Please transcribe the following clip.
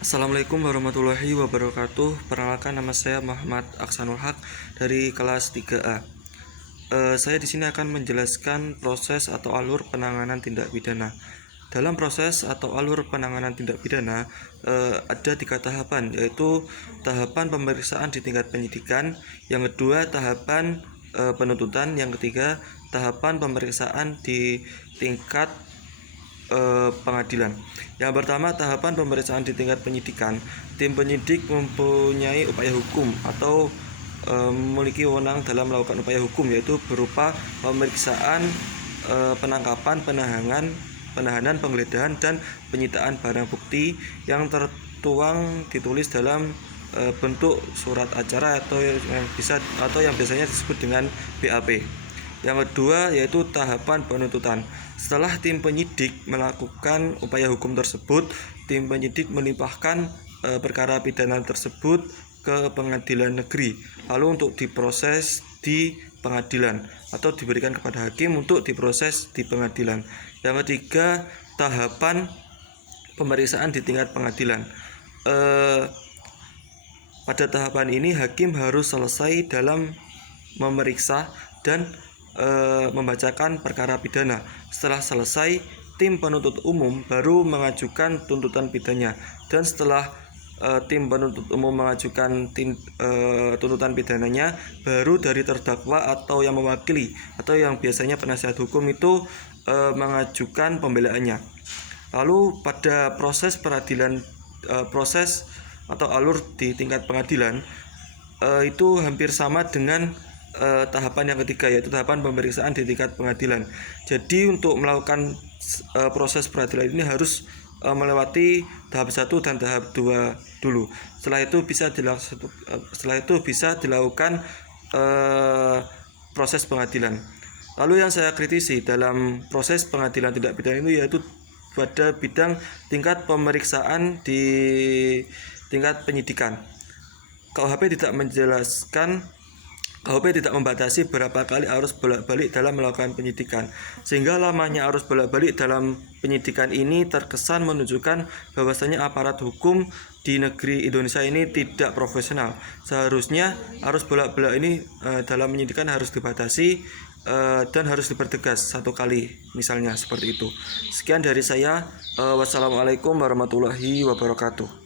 Assalamualaikum warahmatullahi wabarakatuh. Perkenalkan, nama saya Muhammad Aksanul Haq dari kelas 3A. Saya di sini akan menjelaskan proses atau alur penanganan tindak pidana. Dalam proses atau alur penanganan tindak pidana ada 3 tahapan, yaitu tahapan pemeriksaan di tingkat penyidikan, yang kedua tahapan penuntutan, yang ketiga tahapan pemeriksaan di tingkat pengadilan. Yang pertama, tahapan pemeriksaan di tingkat penyidikan. Tim penyidik mempunyai upaya hukum atau memiliki wewenang dalam melakukan upaya hukum, yaitu berupa pemeriksaan, penangkapan, penahanan, penggeledahan, dan penyitaan barang bukti yang ditulis dalam bentuk surat acara atau yang biasanya disebut dengan BAP. Yang kedua yaitu tahapan penuntutan. Setelah tim penyidik melakukan upaya hukum tersebut, tim penyidik melimpahkan perkara pidana tersebut ke pengadilan negeri, lalu untuk diproses di pengadilan atau diberikan kepada hakim untuk diproses di pengadilan. Yang ketiga, tahapan pemeriksaan di tingkat pengadilan. Pada tahapan ini hakim harus selesai dalam memeriksa dan membacakan perkara pidana. Setelah selesai, tim penuntut umum baru mengajukan tuntutan pidananya, dan setelah tim penuntut umum mengajukan tuntutan pidananya, baru dari terdakwa atau yang mewakili atau yang biasanya penasihat hukum itu mengajukan pembelaannya. Lalu pada proses peradilan, proses atau alur di tingkat pengadilan itu hampir sama dengan tahapan yang ketiga, yaitu tahapan pemeriksaan di tingkat pengadilan. Jadi untuk melakukan proses peradilan ini harus melewati tahap 1 dan tahap 2 dulu. Setelah itu bisa dilakukan proses pengadilan. Lalu yang saya kritisi dalam proses pengadilan tindak pidana itu yaitu pada bidang tingkat pemeriksaan di tingkat penyidikan. KUHP tidak membatasi berapa kali arus bolak-balik dalam melakukan penyidikan, sehingga lamanya arus bolak-balik dalam penyidikan ini terkesan menunjukkan bahwasanya aparat hukum di negeri Indonesia ini tidak profesional. Seharusnya arus bolak-balik ini dalam penyidikan harus dibatasi dan harus dipertegas 1 kali, misalnya seperti itu. Sekian dari saya. Wassalamualaikum warahmatullahi wabarakatuh.